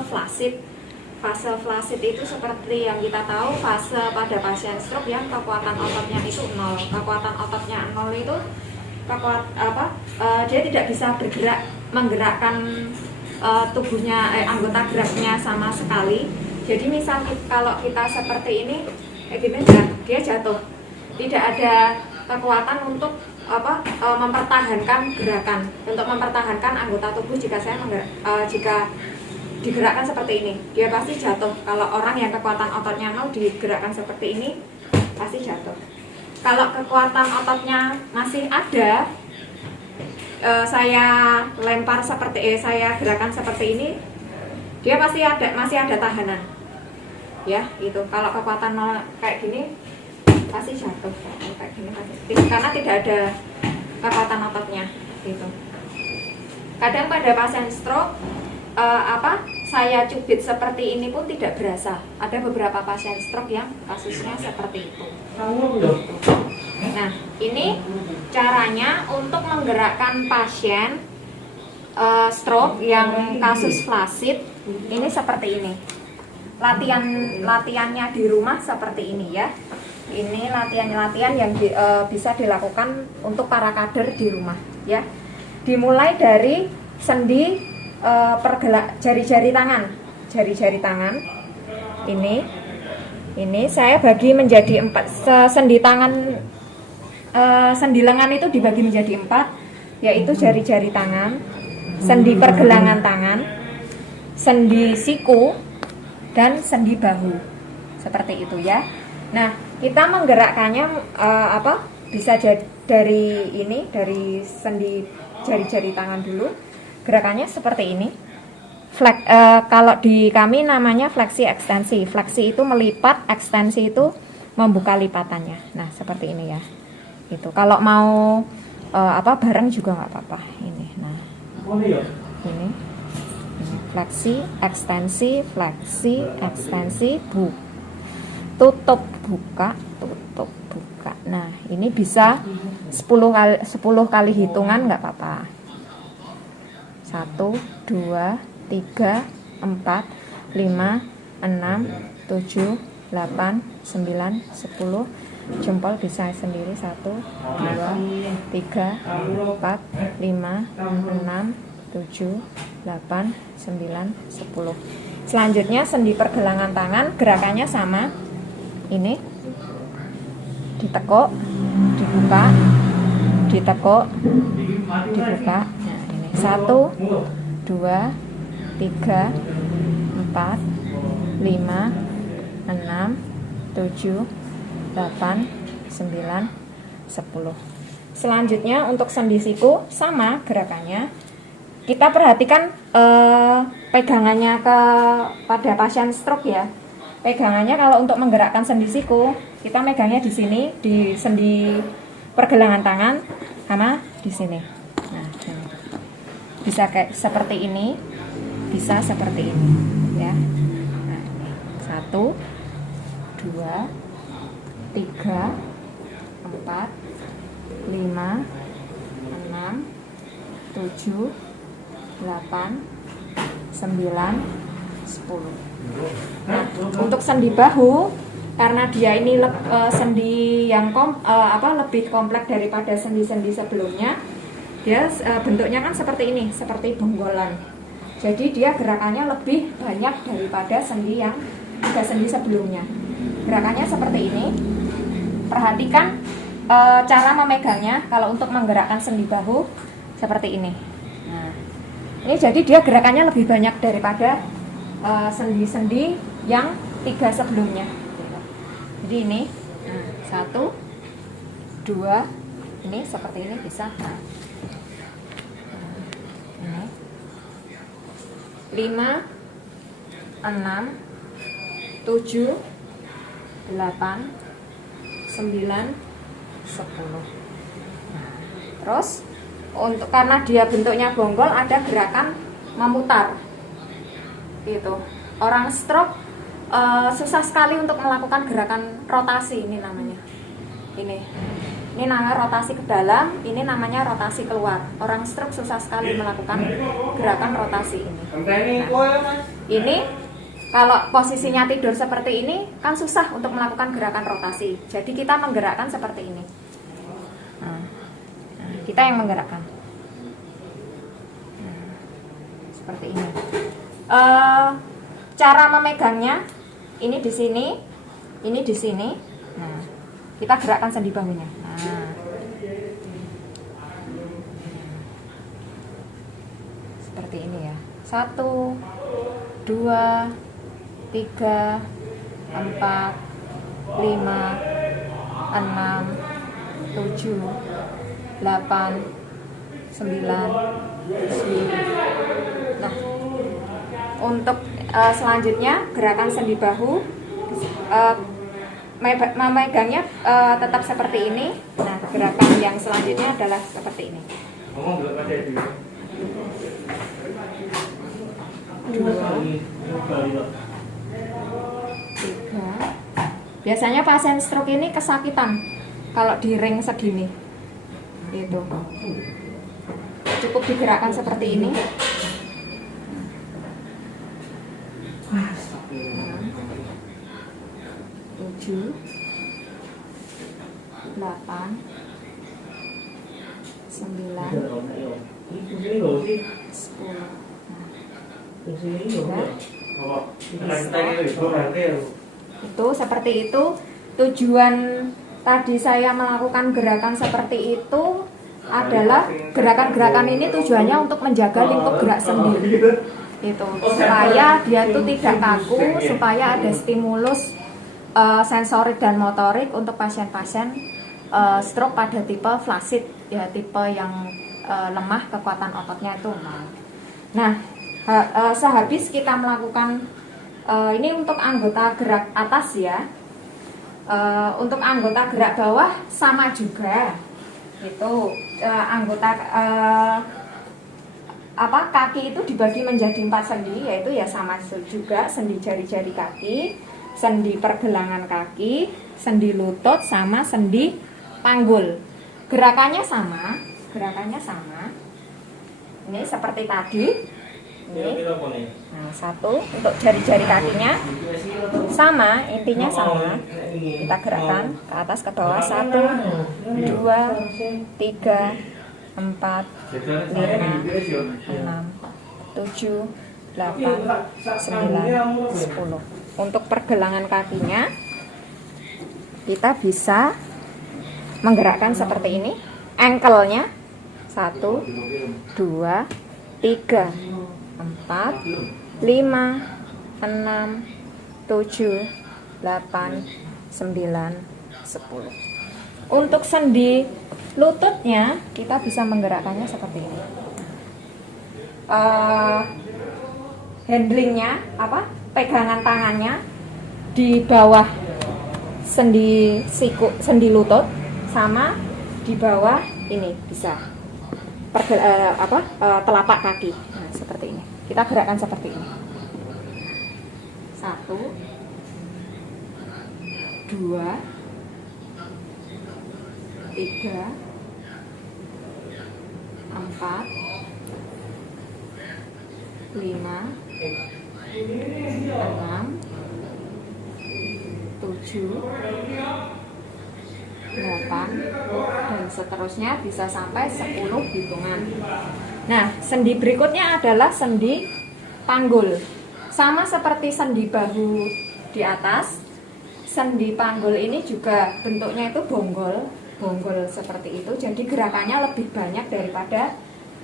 Flasid. Fase flasid itu seperti yang kita tahu fase pada pasien stroke yang kekuatan ototnya itu 0. Kekuatan ototnya 0 itu dia tidak bisa bergerak, menggerakkan tubuhnya, anggota geraknya sama sekali. Jadi misal kalau kita seperti ini, dia jatuh, tidak ada kekuatan untuk mempertahankan gerakan, untuk mempertahankan anggota tubuh. Jika digerakkan seperti ini, dia pasti jatuh. Kalau orang yang kekuatan ototnya 0 digerakkan seperti ini, pasti jatuh. Kalau kekuatan ototnya masih ada, saya lempar saya gerakan seperti ini, dia masih ada tahanan. Ya, itu. Kalau kekuatan 0 kayak gini, pasti jatuh. Kayak gini pasti. Karena tidak ada kekuatan ototnya, gitu. Kadang pada pasien stroke saya cubit seperti ini pun tidak berasa. Ada beberapa pasien stroke yang kasusnya seperti itu. Nah, ini caranya untuk menggerakkan pasien stroke yang kasus flasid. Ini seperti ini. Latihannya di rumah seperti ini ya. Ini latihan yang bisa dilakukan untuk para kader di rumah ya. Dimulai dari sendi pergerak jari-jari tangan. Ini saya bagi menjadi 4. Sendi lengan itu dibagi menjadi 4, yaitu jari-jari tangan, sendi pergelangan tangan, sendi siku, dan sendi bahu. Seperti itu ya. Nah, kita menggerakkannya bisa dari sendi jari-jari tangan dulu. Gerakannya seperti ini. Kalau di kami namanya fleksi ekstensi. Fleksi itu melipat, ekstensi itu membuka lipatannya. Nah, seperti ini ya. Itu. Kalau mau bareng juga nggak apa-apa. Ini. Nah, ini fleksi, ekstensi, tutup, buka, tutup, buka. Nah, ini bisa 10 kali hitungan nggak apa-apa. 1, 2, 3, 4, 5, 6, 7, 8, 9, 10. Jempol bisa sendiri. 1, 2, 3, 4, 5, 6, 7, 8, 9, 10. Selanjutnya sendi pergelangan tangan, gerakannya sama. Ini ditekuk, dibuka, ditekuk, dibuka. 1, 2, 3, 4, 5, 6, 7, 8, 9, 10. Selanjutnya untuk sendi siku sama gerakannya. Kita perhatikan pegangannya pada pasien stroke ya. Pegangannya kalau untuk menggerakkan sendi siku, kita megangnya di sini, di sendi pergelangan tangan sama di sini. Nah, bisa kayak seperti ini, bisa seperti ini ya. Nah, 1, 2, 3, 4, 5, 6, 7, 8, 9, 10. Nah, untuk sendi bahu, karena dia ini sendi yang lebih kompleks daripada sendi-sendi sebelumnya, dia bentuknya kan seperti ini, seperti bonggolan. Jadi dia gerakannya lebih banyak daripada sendi sebelumnya. Gerakannya seperti ini. Perhatikan cara memegangnya. Kalau untuk menggerakkan sendi bahu seperti ini. Nah, ini jadi dia gerakannya lebih banyak daripada sendi-sendi yang 3 sebelumnya. Jadi ini 1, 2, ini seperti ini bisa. Nah, 5, 6, 7, 8, 9, 10. Nah, terus karena dia bentuknya bonggol, ada gerakan memutar. Gitu. Orang stroke susah sekali untuk melakukan gerakan rotasi, ini namanya. Ini namanya rotasi ke dalam, ini namanya rotasi keluar. Orang stroke susah sekali melakukan gerakan rotasi ini. Nah, Ini kalau posisinya tidur seperti ini kan susah untuk melakukan gerakan rotasi. Jadi kita menggerakkan seperti ini. Nah, kita yang menggerakkan. Nah, seperti ini. Cara memegangnya ini di sini, ini di sini. Nah, kita gerakkan sendi bahunya. Nah, seperti ini ya. 1, 2, 3, 4, 5, 6, 7, 8, 9, 10. Nah, untuk selanjutnya gerakan sendi bahu, memegangnya tetap seperti ini. Nah, gerakan yang selanjutnya adalah seperti ini. 2, 3. Biasanya pasien stroke ini kesakitan kalau di ring segini. Itu cukup digerakkan seperti ini. 7, 8, 9, 10. Itu seperti itu. Tujuan tadi saya melakukan gerakan seperti itu adalah gerakan-gerakan ini tujuannya untuk menjaga lingkup gerak sendi. Itu supaya dia tuh tidak kaku, supaya ada stimulus sensorik dan motorik untuk pasien-pasien stroke pada tipe flaccid, ya, tipe yang lemah kekuatan ototnya itu. Nah, sehabis kita melakukan ini untuk anggota gerak atas ya. Untuk anggota gerak bawah sama juga. Itu anggota kaki itu dibagi menjadi 4 sendi, yaitu ya sama juga sendi jari-jari kaki, sendi pergelangan kaki, sendi lutut, sama sendi panggul. Gerakannya sama. Ini seperti tadi. Ini. Nah, 1 untuk jari-jari kakinya sama, intinya sama. Kita gerakkan ke atas ke bawah. 1, 2, 3, 4, 5, 6, 7, 8, 9, 10. Untuk pergelangan kakinya kita bisa menggerakkan seperti ini. Ankle-nya 1, 2, 3, 4, 5, 6, 7, 8, 9, 10. Untuk sendi lututnya kita bisa menggerakkannya seperti ini. Handlingnya pegangan tangannya di bawah sendi siku, sendi lutut, sama di bawah ini bisa telapak kaki. Nah, seperti ini. Kita gerakkan seperti ini. 1, 2, 3, 4, 5, 6, 7, 8, dan seterusnya bisa sampai 10 hitungan. Nah, sendi berikutnya adalah sendi panggul. Sama seperti sendi bahu di atas, sendi panggul ini juga bentuknya itu bonggol seperti itu. Jadi gerakannya lebih banyak daripada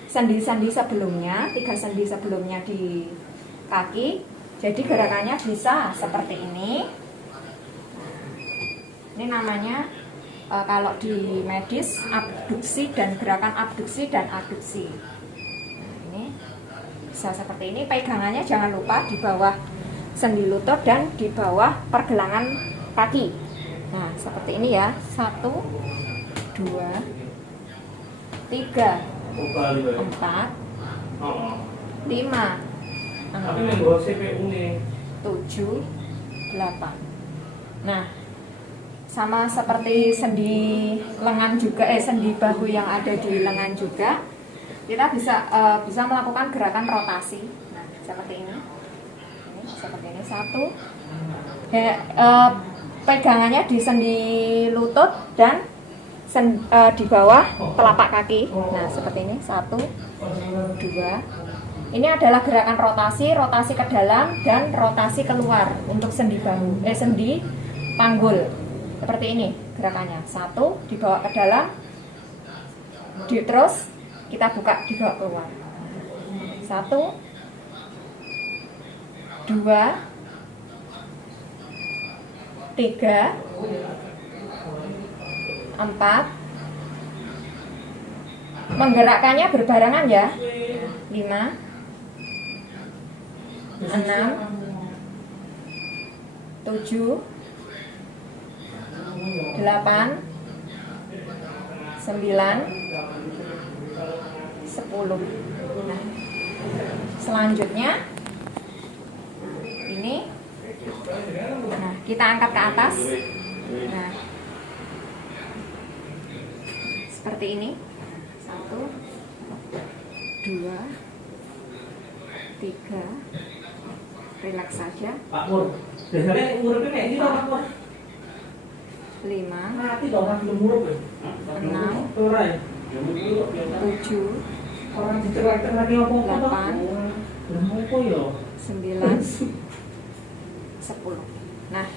sendi-sendi sebelumnya, 3 sendi sebelumnya di kaki. Jadi gerakannya bisa seperti ini. Ini namanya kalau di medis abduksi dan gerakan abduksi dan aduksi. Nah, ini bisa seperti ini. Pegangannya jangan lupa di bawah sendi lutut dan di bawah pergelangan kaki. Nah, seperti ini ya. 1, 2, 3, 4, 5, 6, 7, 8. Nah, sama seperti sendi lengan juga, sendi bahu yang ada di lengan juga, kita bisa melakukan gerakan rotasi. Nah, seperti ini. satu. Pegangannya di sendi lutut dan di bawah telapak kaki. Nah, seperti ini. 1, 2. Ini adalah gerakan rotasi ke dalam dan rotasi keluar untuk sendi bahu, sendi panggul. Seperti ini gerakannya. 1 dibawa ke dalam, terus kita buka, dibawa keluar. 1, 2, 3, 4. Menggerakkannya berbarengan ya. 5, 6, 7, 8, 9, 10. Nah, selanjutnya ini. Nah, kita angkat ke atas. Nah, seperti ini. 1, 2, 3. Rileks saja. Pak Mur, biasanya urutnya kayak gitu Pak Mur. 5, 6, 7, 8, 9, 10. Nah,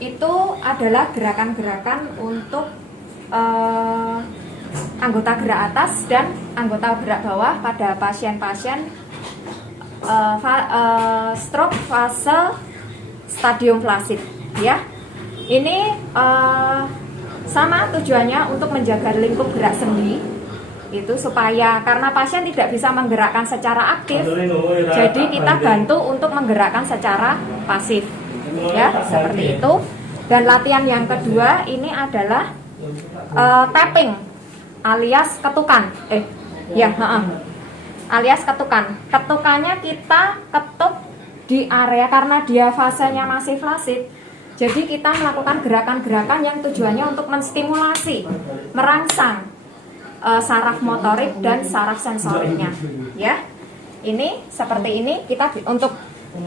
itu adalah gerakan-gerakan untuk anggota gerak atas dan anggota gerak bawah pada pasien-pasien stroke fase stadium flasid ya. Ini sama tujuannya untuk menjaga lingkup gerak sendi itu, supaya karena pasien tidak bisa menggerakkan secara aktif, jadi kita bantu untuk menggerakkan secara pasif ya, seperti itu. Dan latihan yang kedua ini adalah tapping alias ketukan alias ketukan. Ketukannya kita ketuk di area, karena dia fasenya masih flasid, jadi kita melakukan gerakan-gerakan yang tujuannya untuk menstimulasi, merangsang saraf motorik dan saraf sensoriknya ya. Ini seperti ini. Kita untuk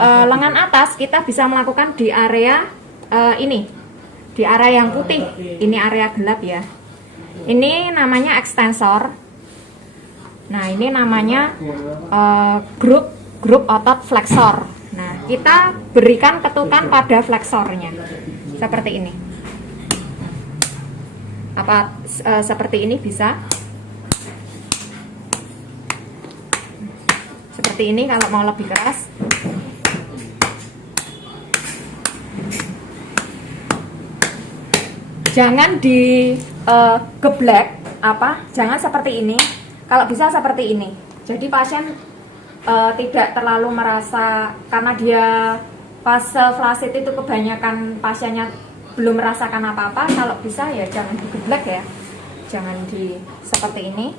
lengan atas kita bisa melakukan di area ini, di area yang putih, ini area gelap ya. Ini namanya ekstensor. Nah, ini namanya grup otot flexor. Nah, kita berikan ketukan pada fleksornya seperti ini. Seperti ini bisa. Seperti ini kalau mau lebih keras. Jangan digeblek jangan seperti ini. Kalau bisa seperti ini. Jadi pasien tidak terlalu merasa, karena dia fase flasid itu kebanyakan pasiennya belum merasakan apa-apa. Kalau bisa ya jangan digeblek ya. Jangan seperti ini.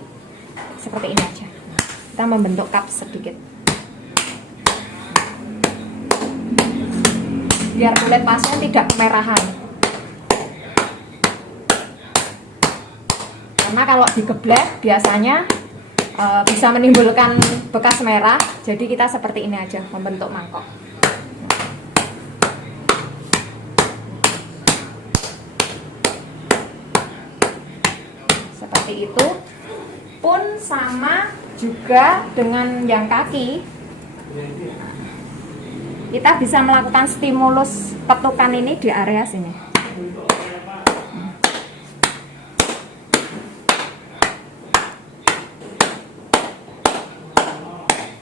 Seperti ini aja. Kita membentuk cup sedikit. Biar kulit pasien tidak kemerahan. Karena kalau digeblek biasanya bisa menimbulkan bekas merah. Jadi kita seperti ini aja, membentuk mangkok. Seperti itu. Pun sama juga dengan yang kaki. Kita bisa melakukan stimulus ketukan ini di area sini.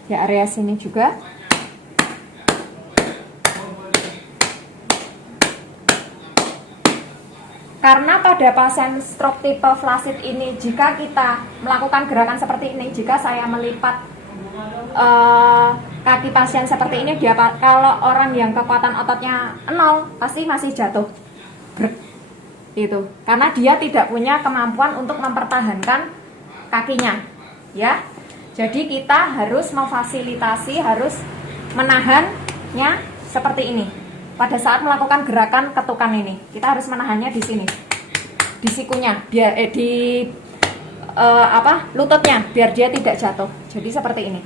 Di area sini juga. Karena pada pasien stroke tipe flasid ini, jika kita melakukan gerakan seperti ini, jika saya melipat kaki pasien seperti ini, kalau orang yang kekuatan ototnya 0 pasti masih jatuh. Itu karena dia tidak punya kemampuan untuk mempertahankan kakinya ya. Jadi kita harus memfasilitasi, harus menahannya seperti ini. Pada saat melakukan gerakan ketukan ini, kita harus menahannya di sini, di sikunya, biar di lututnya, biar dia tidak jatuh. Jadi seperti ini.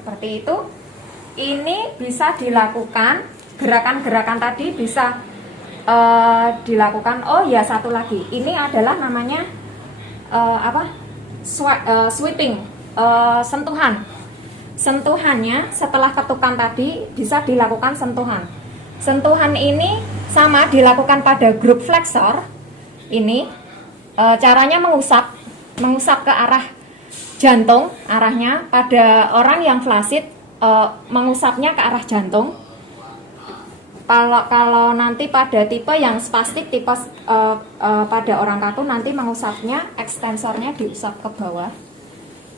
seperti itu. Ini bisa dilakukan, gerakan-gerakan tadi bisa dilakukan. Oh ya, satu lagi, ini adalah namanya sweeping, sentuhan. Sentuhannya setelah ketukan tadi bisa dilakukan sentuhan. Sentuhan ini sama dilakukan pada grup flexor. Ini caranya mengusap ke arah jantung, arahnya pada orang yang flaccid, mengusapnya ke arah jantung. Kalau nanti pada tipe yang spastik, tipe pada orang kaku, nanti mengusapnya, ekstensornya diusap ke bawah.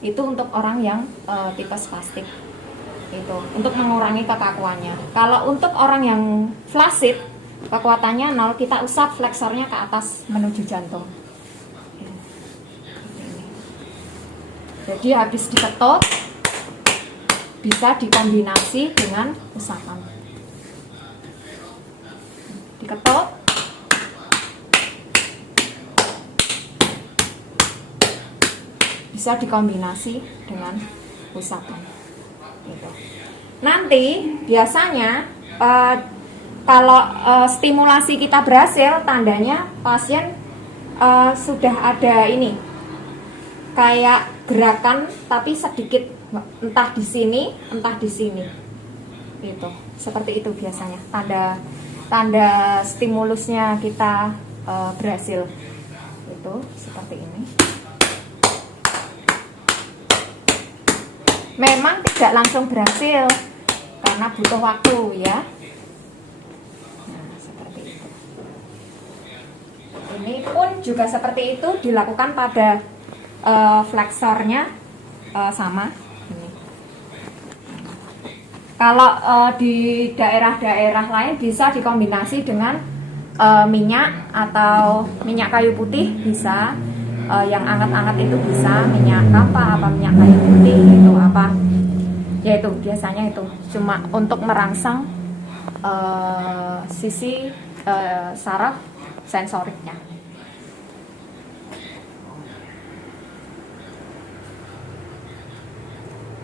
Itu untuk orang yang tipe spastik, itu untuk mengurangi kekakuannya. Kalau untuk orang yang flaccid, kekuatannya 0, kita usap fleksornya ke atas menuju jantung. Jadi habis diketuk bisa dikombinasi dengan usapan. Diketuk, bisa dikombinasi dengan usapan. Gitu. Nanti biasanya kalau stimulasi kita berhasil, tandanya pasien sudah ada ini kayak gerakan tapi sedikit, entah di sini entah di sini. Gitu. Seperti itu biasanya tanda stimulusnya kita berhasil. Itu seperti ini. Memang tidak langsung berhasil karena butuh waktu ya. Nah, seperti itu. Ini pun juga seperti itu, dilakukan pada fleksornya sama. Ini. Kalau di daerah-daerah lain bisa dikombinasi dengan minyak atau minyak kayu putih, bisa. Yang anget-anget itu bisa minyak apa minyak kayu putih itu apa, yaitu biasanya itu cuma untuk merangsang sisi saraf sensoriknya.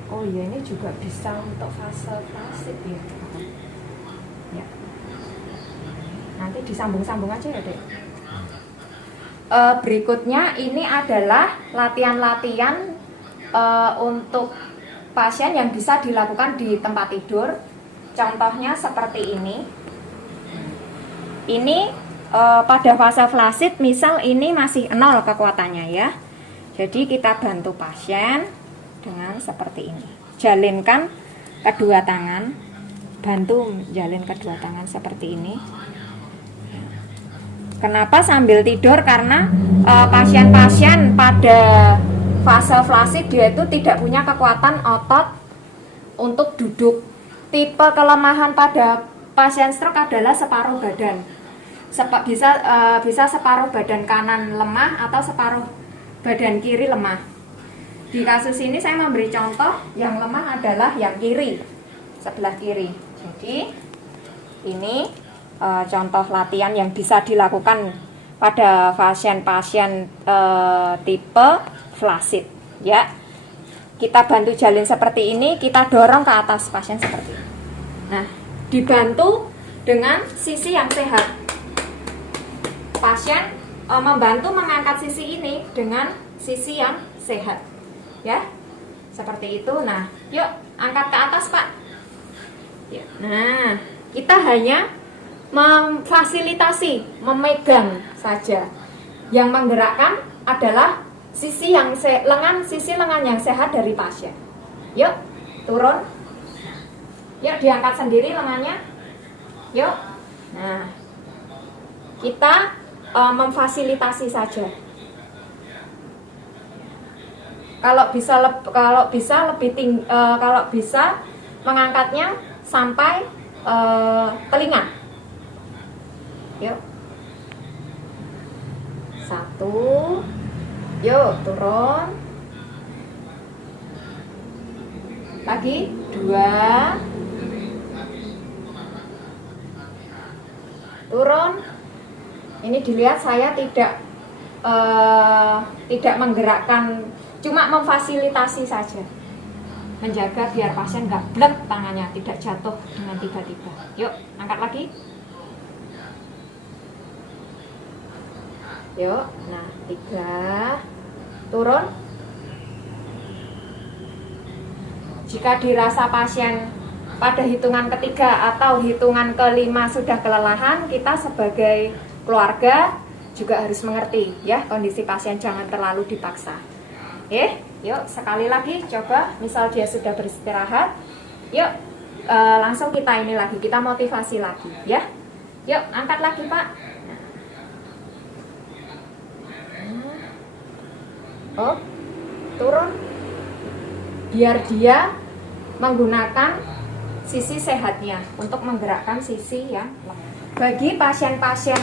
Oh iya, ini juga bisa untuk fase flaccid ya. Ya. Nanti disambung-sambung aja ya, Dek. Berikutnya ini adalah latihan-latihan untuk pasien yang bisa dilakukan di tempat tidur. Contohnya seperti ini. Ini pada fase flaccid, misal ini masih 0 kekuatannya ya. Jadi kita bantu pasien dengan seperti ini. Jalinkan kedua tangan, bantu jalin kedua tangan seperti ini. Kenapa sambil tidur? Karena pasien-pasien pada fase flaccid dia itu tidak punya kekuatan otot untuk duduk. Tipe kelemahan pada pasien stroke adalah separuh badan. Bisa separuh badan kanan lemah atau separuh badan kiri lemah. Di kasus ini saya memberi contoh yang lemah adalah yang kiri, sebelah kiri. Jadi ini contoh latihan yang bisa dilakukan pada pasien-pasien tipe flaccid ya. Kita bantu jalin seperti ini, kita dorong ke atas pasien seperti ini. Nah, dibantu dengan sisi yang sehat. Pasien membantu mengangkat sisi ini dengan sisi yang sehat ya, seperti itu. Nah, yuk angkat ke atas, Pak ya. Nah, kita hanya memfasilitasi, memegang saja. Yang menggerakkan adalah sisi lengan yang sehat dari pasien. Yuk, turun. Yuk, diangkat sendiri lengannya. Yuk. Nah, kita memfasilitasi saja. Kalau bisa mengangkatnya sampai telinga. Yuk. 1. Yuk, turun. Lagi 2. Turun. Ini dilihat saya tidak menggerakkan, cuma memfasilitasi saja. menjaga biar pasien nggak blek tangannya, tidak jatuh dengan tiba-tiba. Yuk, angkat lagi. Yuk, nah 3, turun. Jika dirasa pasien pada hitungan ketiga atau hitungan kelima sudah kelelahan, kita sebagai keluarga juga harus mengerti ya kondisi pasien, jangan terlalu dipaksa. Yuk sekali lagi coba, misal dia sudah beristirahat, yuk langsung kita ini lagi, kita motivasi lagi ya. Yuk angkat lagi Pak. Oh, turun. Biar dia menggunakan sisi sehatnya untuk menggerakkan sisi yang lemah. Bagi pasien-pasien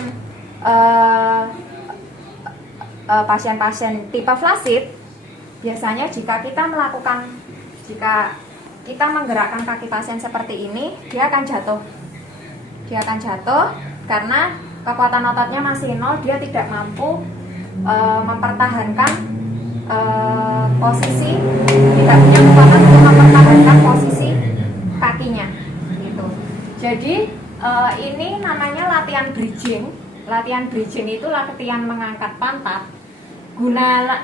pasien-pasien tipe flasid, biasanya jika kita menggerakkan kaki pasien seperti ini, dia akan jatuh. Dia akan jatuh karena kekuatan ototnya masih nol, dia tidak mampu mempertahankan posisi, tidak punya kekuatan untuk mempertahankan posisi kakinya gitu. Jadi ini namanya latihan bridging. Latihan bridging itu latihan mengangkat pantat.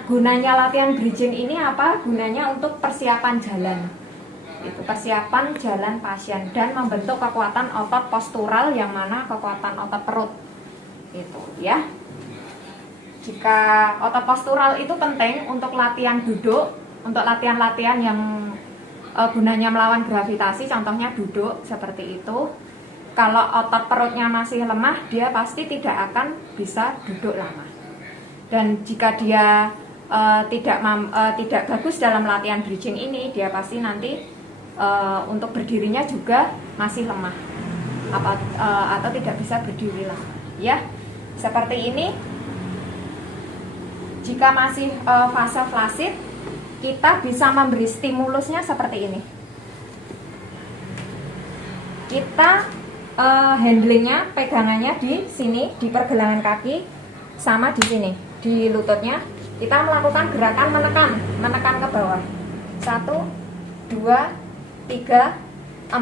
Gunanya latihan bridging ini apa? Gunanya untuk persiapan jalan. Itu persiapan jalan pasien dan membentuk kekuatan otot postural, yang mana kekuatan otot perut. Itu ya. Jika otot postural itu penting untuk latihan duduk, untuk latihan-latihan yang gunanya melawan gravitasi, contohnya duduk seperti itu. Kalau otot perutnya masih lemah, dia pasti tidak akan bisa duduk lama. Dan jika dia tidak bagus dalam latihan bridging ini, dia pasti nanti untuk berdirinya juga masih lemah, atau tidak bisa berdiri lama. Ya, seperti ini. Jika masih fase flasid, kita bisa memberi stimulusnya seperti ini. Kita handlingnya, pegangannya di sini, di pergelangan kaki, sama di sini, di lututnya. Kita melakukan gerakan menekan ke bawah. 1, 2, 3, 4,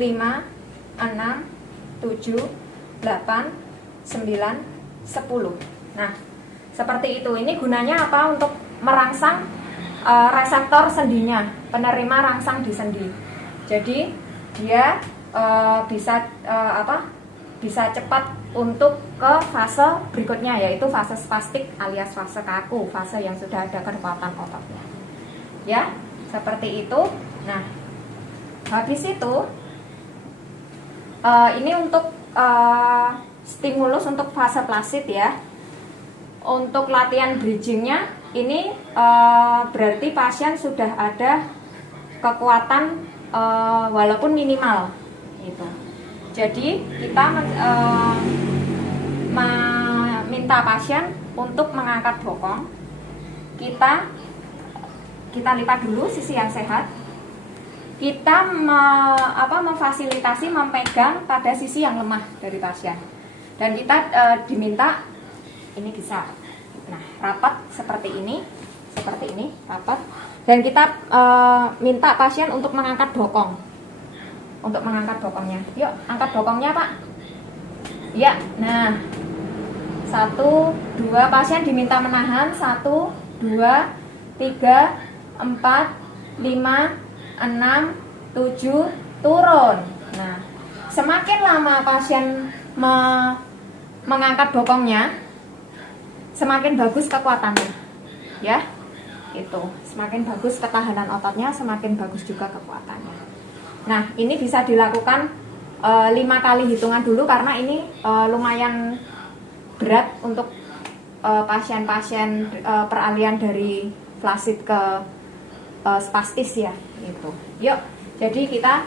5, 6, 7, 8, 9, 10. Nah, seperti itu. Ini gunanya apa? Untuk merangsang reseptor sendinya, penerima rangsang di sendi. Jadi dia bisa cepat untuk ke fase berikutnya, yaitu fase spastik alias fase kaku, fase yang sudah ada kekuatan ototnya. Ya, seperti itu. Nah, habis itu ini untuk stimulus untuk fase flasid ya. Untuk latihan bridgingnya ini berarti pasien sudah ada kekuatan walaupun minimal gitu. Jadi kita meminta pasien untuk mengangkat bokong. Kita lipat dulu sisi yang sehat. Kita memfasilitasi memegang pada sisi yang lemah dari pasien. Dan kita diminta ini bisa, nah rapat seperti ini rapat, dan kita minta pasien untuk mengangkat bokong, untuk mengangkat bokongnya. Yuk angkat bokongnya Pak. Ya, nah 1, 2, pasien diminta menahan. 1, 2, 3, 4, 5, 6, 7, turun. Nah, semakin lama pasien mengangkat bokongnya, semakin bagus kekuatannya, ya, itu semakin bagus ketahanan ototnya, semakin bagus juga kekuatannya. Nah, ini bisa dilakukan 5 kali hitungan dulu karena ini lumayan berat untuk pasien-pasien peralihan dari flasid ke spastis ya, gitu. Yuk, jadi kita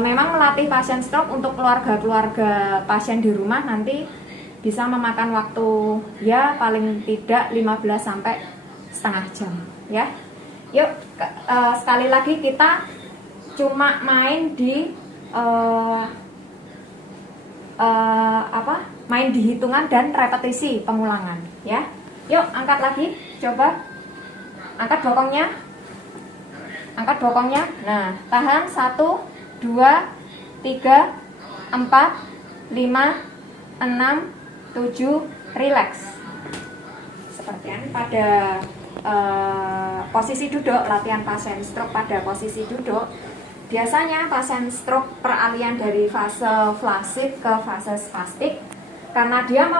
memang melatih pasien stroke untuk keluarga-keluarga pasien di rumah nanti bisa memakan waktu ya paling tidak 15 sampai setengah jam ya. Yuk sekali lagi kita cuma main di main di hitungan dan repetisi pengulangan ya. Yuk angkat lagi, coba angkat bokongnya. Angkat bokongnya. Nah, tahan 1, 2, 3, 4, 5, 6, 7, relax. Seperti ini pada posisi duduk, latihan pasien stroke pada posisi duduk. Biasanya pasien stroke peralihan dari fase flaccid ke fase spastik karena dia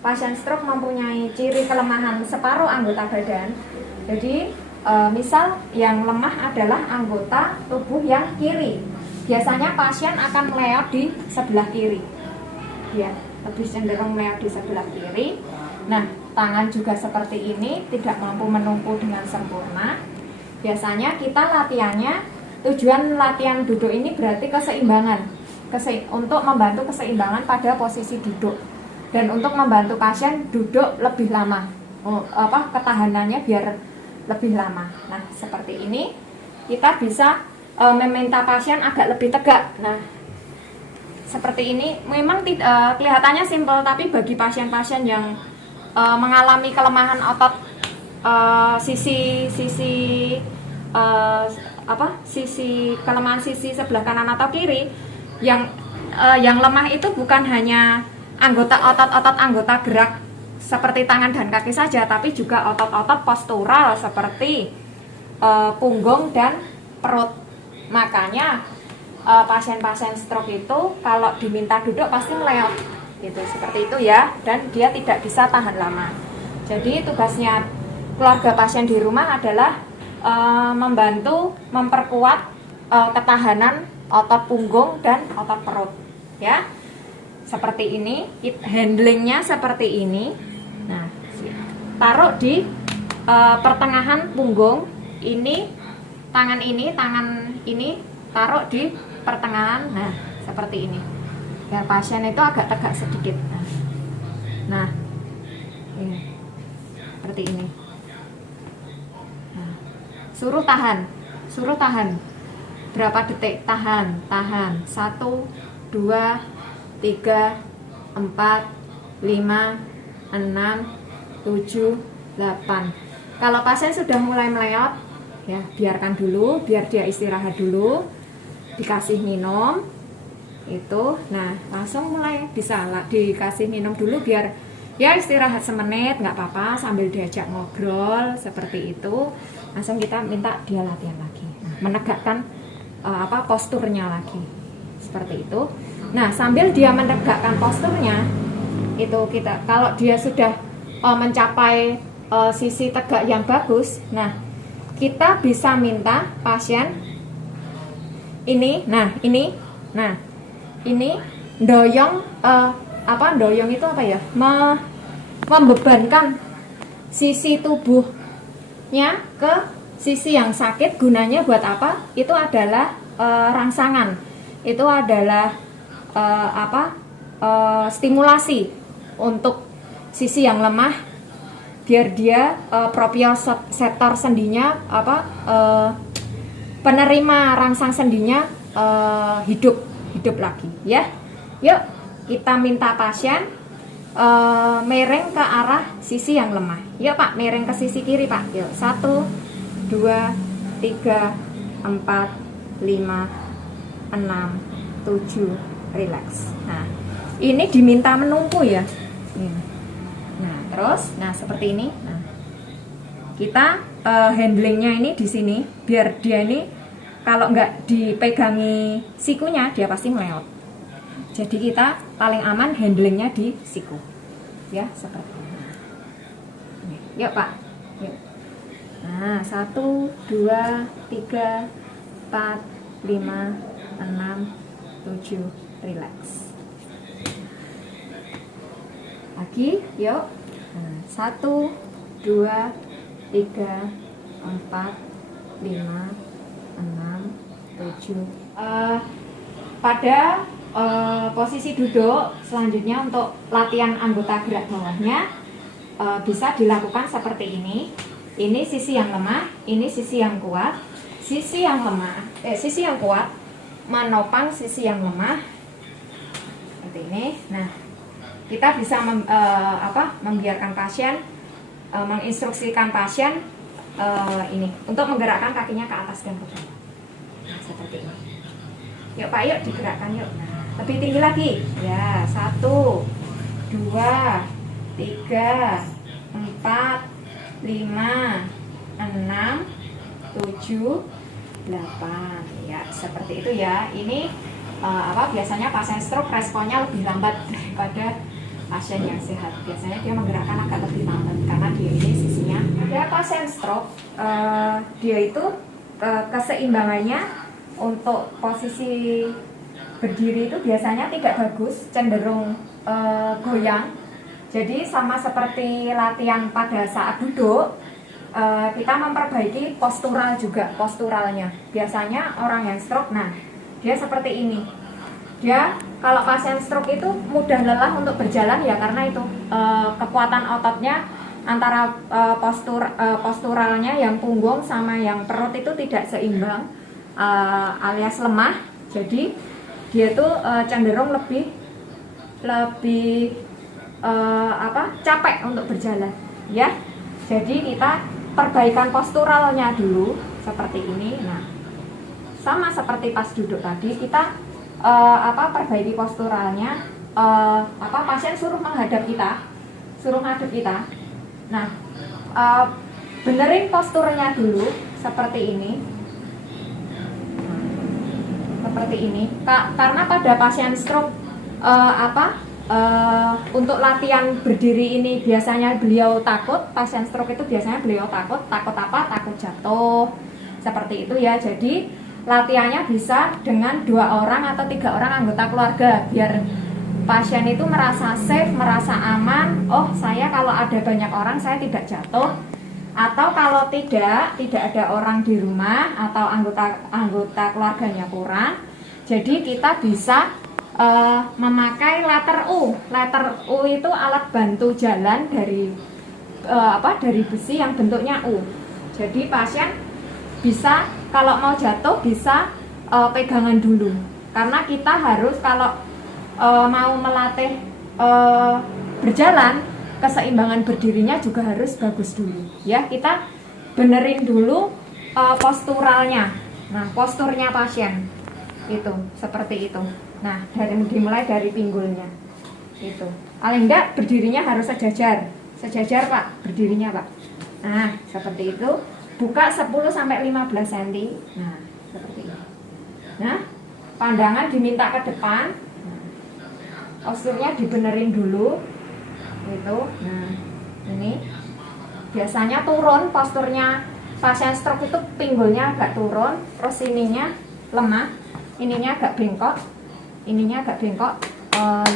pasien stroke mempunyai ciri kelemahan separuh anggota badan. Jadi misal yang lemah adalah anggota tubuh yang kiri. Biasanya pasien akan meleot di sebelah kiri. Ya, lebih cenderung meleot di sebelah kiri. Nah, tangan juga seperti ini, tidak mampu menumpu dengan sempurna. Biasanya kita latihannya, tujuan latihan duduk ini berarti keseimbangan, untuk membantu keseimbangan pada posisi duduk dan untuk membantu pasien duduk lebih lama, ketahanannya biar lebih lama. Nah, seperti ini kita bisa meminta pasien agak lebih tegak. Nah, seperti ini memang kelihatannya simpel, tapi bagi pasien-pasien yang mengalami kelemahan otot sisi kelemahan sisi sebelah kanan atau kiri, yang lemah itu bukan hanya otot-otot anggota gerak seperti tangan dan kaki saja, tapi juga otot-otot postural seperti punggung dan perut. Makanya pasien-pasien stroke itu kalau diminta duduk pasti meleot gitu, seperti itu ya, dan dia tidak bisa tahan lama. Jadi tugasnya keluarga pasien di rumah adalah membantu memperkuat ketahanan otot punggung dan otot perut ya, seperti ini. Handlingnya seperti ini. Nah, taruh di pertengahan punggung ini, tangan ini taruh di pertengahan. Nah, seperti ini biar pasien itu agak tegak sedikit. Nah, ini seperti ini. Suruh tahan berapa detik, tahan 1, 2, 3, 4, 5, 6, 7, 8. Kalau pasien sudah mulai meleot ya, biarkan dulu, biar dia istirahat dulu, dikasih minum itu. Nah, langsung mulai bisa dikasih minum dulu biar ya istirahat semenit, nggak apa-apa, sambil diajak ngobrol seperti itu. Langsung kita minta dia latihan lagi, menegakkan posturnya lagi, seperti itu. Nah, sambil dia menegakkan posturnya itu, kita kalau dia sudah mencapai sisi tegak yang bagus, nah kita bisa minta pasien ini, ini doyong, doyong itu apa ya, membebankan sisi tubuhnya ke sisi yang sakit. Gunanya buat apa? Itu adalah rangsangan, itu adalah stimulasi untuk sisi yang lemah, biar dia proprioceptor sendinya, penerima rangsang sendinya hidup lagi ya. Yuk kita minta pasien miring ke arah sisi yang lemah. Yuk Pak, miring ke sisi kiri Pak. Yuk, 1, 2, 3, 4, 5, 6, 7, relax. Nah, ini diminta menunggu ya. Nah, terus, seperti ini. Nah, kita handlingnya ini di sini, biar dia ini kalau nggak dipegangi sikunya, dia pasti meleot. Jadi kita paling aman handlingnya di siku, ya seperti ini. Yuk Pak, yuk. Nah, 1, 2, 3, 4, 5, 6, 7, relax. Lagi, yuk. Nah, 1, 2, 3, 4, 5, 6, 7. Pada posisi duduk selanjutnya untuk latihan anggota gerak bawahnya bisa dilakukan seperti ini. Ini sisi yang lemah, ini sisi yang kuat. Sisi yang kuat menopang sisi yang lemah seperti ini. Nah, kita bisa membiarkan pasien, menginstruksikan pasien ini untuk menggerakkan kakinya ke atas dan ke bawah. Nah, seperti ini. Yuk Pak, yuk digerakkan yuk. Lebih tinggi lagi. Ya, 1, 2, 3, 4, 5, 6, 7, 8. Ya, seperti itu ya. Ini biasanya pasien stroke responnya lebih lambat daripada pasien yang sehat. Biasanya dia menggerakkan agak lebih lambat karena dia ini sisinya. Ada pasien stroke, dia itu keseimbangannya untuk posisi berdiri itu biasanya tidak bagus, cenderung goyang. Jadi sama seperti latihan pada saat duduk, kita memperbaiki postural juga, posturalnya. Biasanya orang yang stroke, nah dia seperti ini. Dia kalau pasien stroke itu mudah lelah untuk berjalan ya karena itu kekuatan ototnya antara posturalnya yang punggung sama yang perut itu tidak seimbang, alias lemah. Jadi dia tuh cenderung lebih capek untuk berjalan ya. Jadi kita perbaikan posturalnya dulu seperti ini. Nah, sama seperti pas duduk tadi kita perbaiki posturalnya. Pasien suruh menghadap kita, suruh ngadep kita. Nah, benerin posturnya dulu seperti ini. Seperti ini. Karena pada pasien stroke untuk latihan berdiri ini biasanya beliau takut. Pasien stroke itu biasanya beliau takut apa? Takut jatuh. Seperti itu ya. Jadi latihannya bisa dengan 2 orang atau 3 orang anggota keluarga biar pasien itu merasa safe, merasa aman. Oh, saya kalau ada banyak orang saya tidak jatuh. Atau kalau tidak ada orang di rumah atau anggota keluarganya kurang, jadi kita bisa memakai letter U. Letter U itu alat bantu jalan dari besi yang bentuknya U. Jadi pasien bisa kalau mau jatuh bisa pegangan dulu. Karena kita harus kalau mau melatih berjalan, keseimbangan berdirinya juga harus bagus dulu. Ya, kita benerin dulu posturalnya. Nah, posturnya pasien itu seperti itu. Nah, dimulai dari pinggulnya. Itu. Paling enggak berdirinya harus sejajar. Sejajar, Pak, berdirinya, Pak. Nah, seperti itu. Buka 10 sampai 15 cm. Nah, seperti ini. Nah, pandangan diminta ke depan. Nah, posturnya dibenerin dulu. Itu. Nah, ini biasanya turun posturnya pasien stroke itu pinggulnya agak turun, terus ininya lemah, ininya agak bengkok,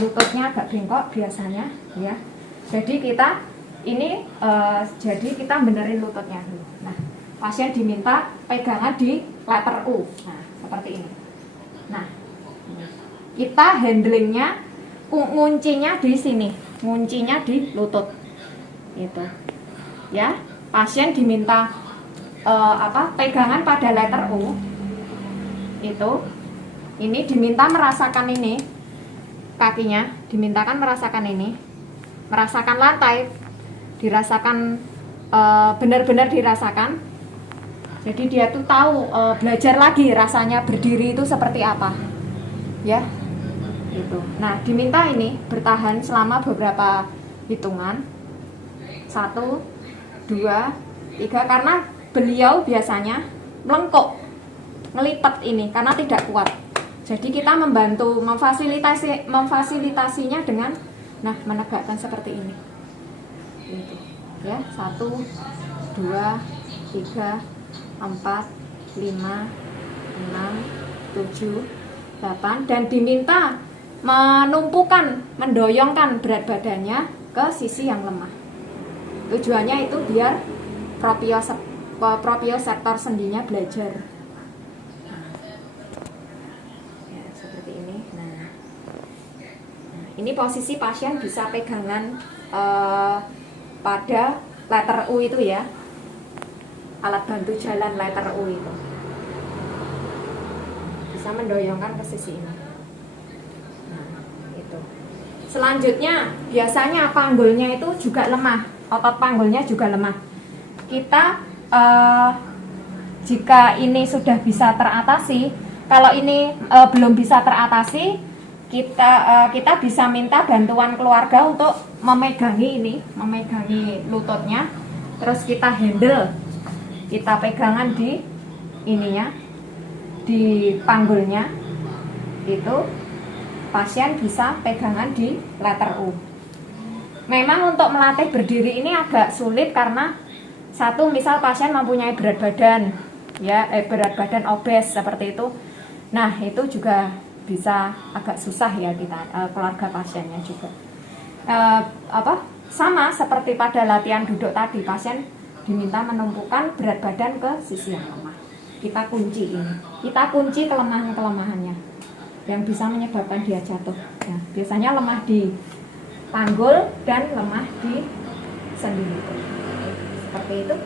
lututnya agak bengkok biasanya, ya. Jadi kita benerin lututnya dulu. Nah, pasien diminta pegangan di letter U. Nah, seperti ini. Nah, kita handlingnya, nguncinya di sini, nguncinya di lutut. Itu. Ya, pasien diminta pegangan pada letter U. Itu. Ini diminta merasakan ini. Kakinya dimintakan merasakan ini. Merasakan lantai. Dirasakan benar-benar dirasakan. Jadi dia tuh tahu belajar lagi rasanya berdiri itu seperti apa, ya, gitu. Nah, diminta ini bertahan selama beberapa hitungan, 1, 2, 3, karena beliau biasanya melengkuk, ngelipet ini karena tidak kuat. Jadi kita membantu memfasilitasinya dengan menegakkan seperti ini, gitu. Ya, 1, 2, 3, 4, 5, 6, 7, 8, dan diminta menumpukan, mendoyongkan berat badannya ke sisi yang lemah. Tujuannya itu biar proprioseptor sendinya belajar. Ya, seperti ini. Nah, ini posisi pasien bisa pegangan pada letter U itu ya. Alat bantu jalan letter U itu bisa mendoyongkan ke sisi ini. Nah, itu. Selanjutnya biasanya panggulnya itu juga lemah, otot panggulnya juga lemah. Kita jika ini sudah bisa teratasi, kalau ini belum bisa teratasi, kita bisa minta bantuan keluarga untuk memegangi lututnya, terus kita handle, kita pegangan di ininya, di panggulnya, itu pasien bisa pegangan di letter U. Memang untuk melatih berdiri ini agak sulit karena satu, misal pasien mempunyai berat badan, ya berat badan obes seperti itu. Nah, itu juga bisa agak susah ya kita keluarga pasiennya juga. Sama seperti pada latihan duduk tadi, pasien diminta menumpukan berat badan ke sisi yang lemah. Kita kunci kelemahan-kelemahannya yang bisa menyebabkan dia jatuh. Nah, biasanya lemah di panggul dan lemah di sendi lutut. Seperti itu.